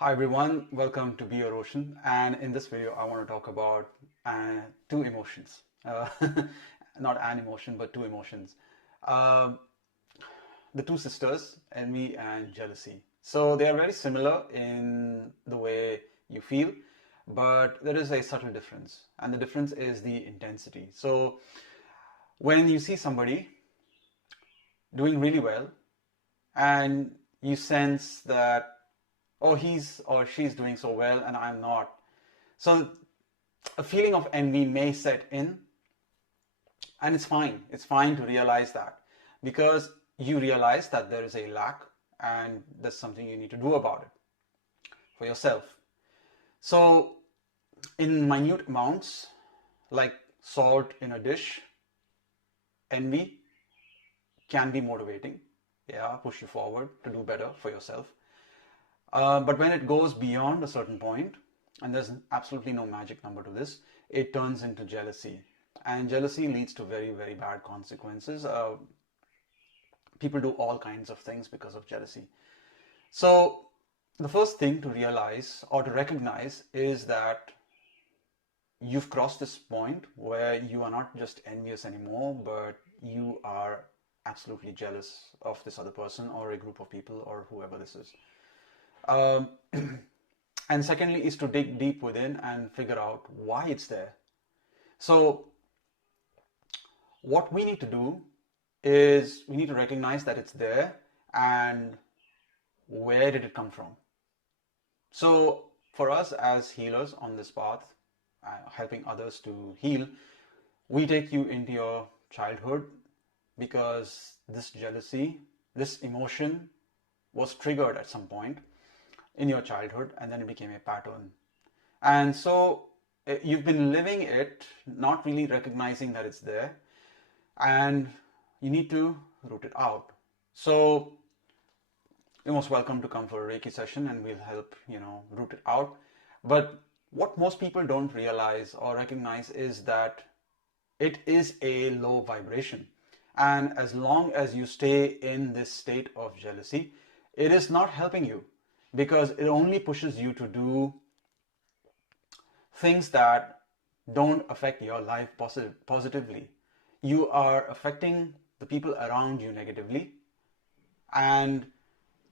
Hi everyone, welcome to Be Your Ocean. And in this video, I want to talk about two emotions. Not an emotion, but two emotions. Um the two sisters, envy and jealousy. So they are very similar in the way you feel, but there is a subtle difference. And the difference is the intensity. So when you see somebody doing really well and you sense that, oh, he's or she's doing so well and I'm not. So a feeling of envy may set in, and it's fine. It's fine to realize that because you realize that there is a lack and there's something you need to do about it for yourself. So, in minute amounts, like salt in a dish, envy can be motivating, yeah, push you forward to do better for yourself. But when it goes beyond a certain point, and there's absolutely no magic number to this, it turns into jealousy. And jealousy leads to very, very bad consequences. People do all kinds of things because of jealousy. So, the first thing to realize or to recognize is that you've crossed this point where you are not just envious anymore, but you are absolutely jealous of this other person or a group of people or whoever this is. Um, and secondly is to dig deep within and figure out why it's there. So what we need to do is we need to recognize that it's there and where did it come from. So for us as healers on this path, helping others to heal, we take you into your childhood because this jealousy, this emotion was triggered at some point in your childhood and then it became a pattern. And so you've been living it, not really recognizing that it's there, and you need to root it out. So you're most welcome to come for a Reiki session and we'll help, root it out. But what most people don't realize or recognize is that it is a low vibration. And as long as you stay in this state of jealousy, it is not helping you because it only pushes you to do things that don't affect your life positively. You are affecting the people around you negatively and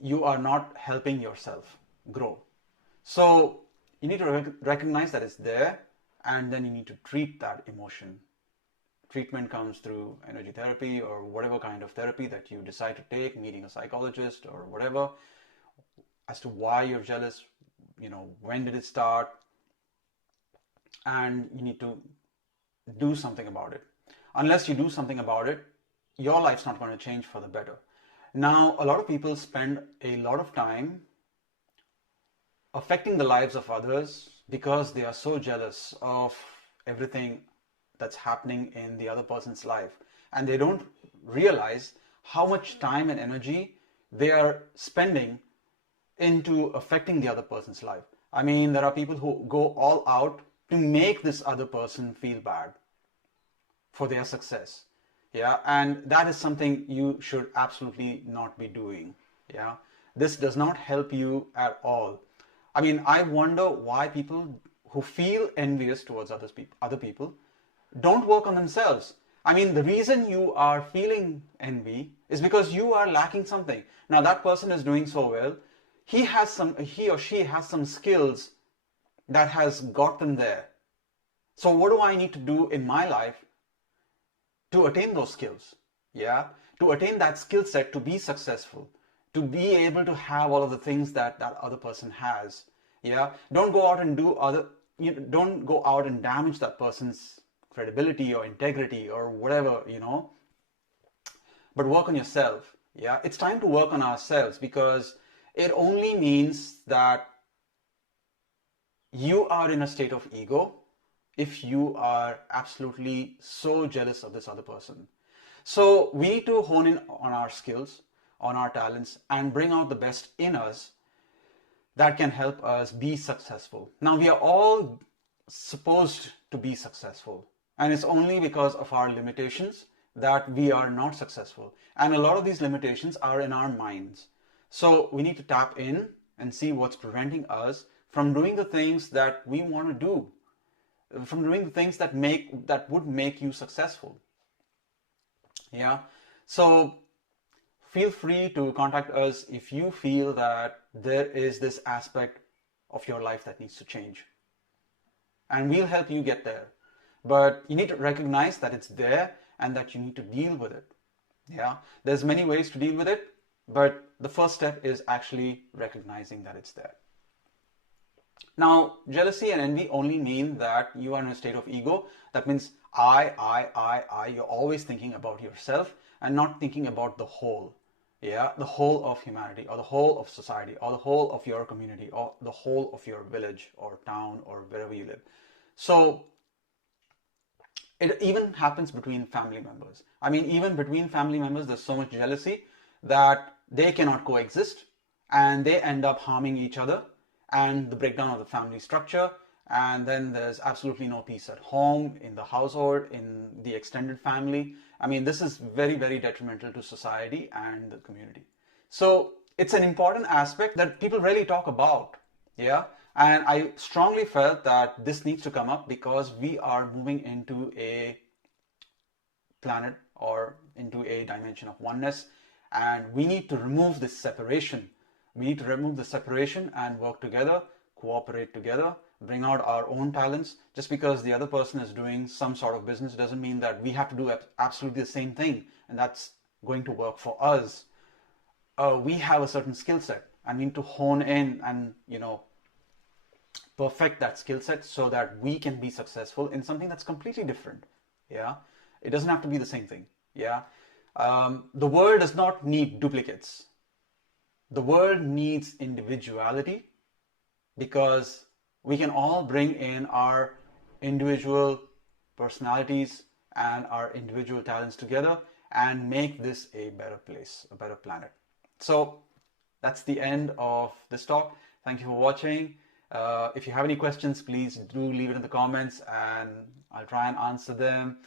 you are not helping yourself grow. So you need to recognize that it's there and then you need to treat that emotion. Treatment comes through energy therapy or whatever kind of therapy that you decide to take, meeting a psychologist or whatever, as to why you're jealous, when did it start, and you need to do something about it. Unless you do something about it, your life's not going to change for the better. Now, a lot of people spend a lot of time affecting the lives of others because they are so jealous of everything that's happening in the other person's life. And they don't realize how much time and energy they are spending into affecting the other person's life. I mean, there are people who go all out to make this other person feel bad for their success. Yeah, and that is something you should absolutely not be doing. Yeah, this does not help you at all. I mean, I wonder why people who feel envious towards other people don't work on themselves. I mean, the reason you are feeling envy is because you are lacking something. Now that person is doing so well. He or she has some skills that has got them there. So what do I need to do in my life to attain those skills? Yeah, to attain that skill set, to be successful, to be able to have all of the things that that other person has. Yeah, don't go out and don't go out and damage that person's credibility or integrity or whatever, but work on yourself. Yeah, it's time to work on ourselves because it only means that you are in a state of ego if you are absolutely so jealous of this other person. So we need to hone in on our skills, on our talents, and bring out the best in us that can help us be successful. Now, we are all supposed to be successful, and it's only because of our limitations that we are not successful. And a lot of these limitations are in our minds. So we need to tap in and see what's preventing us from doing the things that we want to do, from doing the things that would make you successful. Yeah. So feel free to contact us if you feel that there is this aspect of your life that needs to change. And we'll help you get there. But you need to recognize that it's there and that you need to deal with it. Yeah. There's many ways to deal with it, but the first step is actually recognizing that it's there. Now, jealousy and envy only mean that you are in a state of ego. That means I. You're always thinking about yourself and not thinking about the whole. Yeah, the whole of humanity, or the whole of society, or the whole of your community, or the whole of your village or town or wherever you live. So it even happens between family members. I mean, even between family members, there's so much jealousy that they cannot coexist and they end up harming each other, and the breakdown of the family structure. And then there's absolutely no peace at home, in the household, in the extended family. I mean, this is very, very detrimental to society and the community. So it's an important aspect that people rarely talk about. Yeah. And I strongly felt that this needs to come up because we are moving into a planet or into a dimension of oneness, and we need to remove this separation. We need to remove the separation and work together, cooperate together, bring out our own talents. Just because the other person is doing some sort of business doesn't mean that we have to do absolutely the same thing and that's going to work for us. We have a certain skill set and need to hone in and, perfect that skill set so that we can be successful in something that's completely different. Yeah. It doesn't have to be the same thing. Yeah. The world does not need duplicates. The world needs individuality, because we can all bring in our individual personalities and our individual talents together and make this a better place, a better planet. So that's the end of this talk. Thank you for watching. If you have any questions, please do leave it in the comments and I'll try and answer them.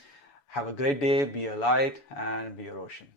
Have a great day, be a light and be your ocean.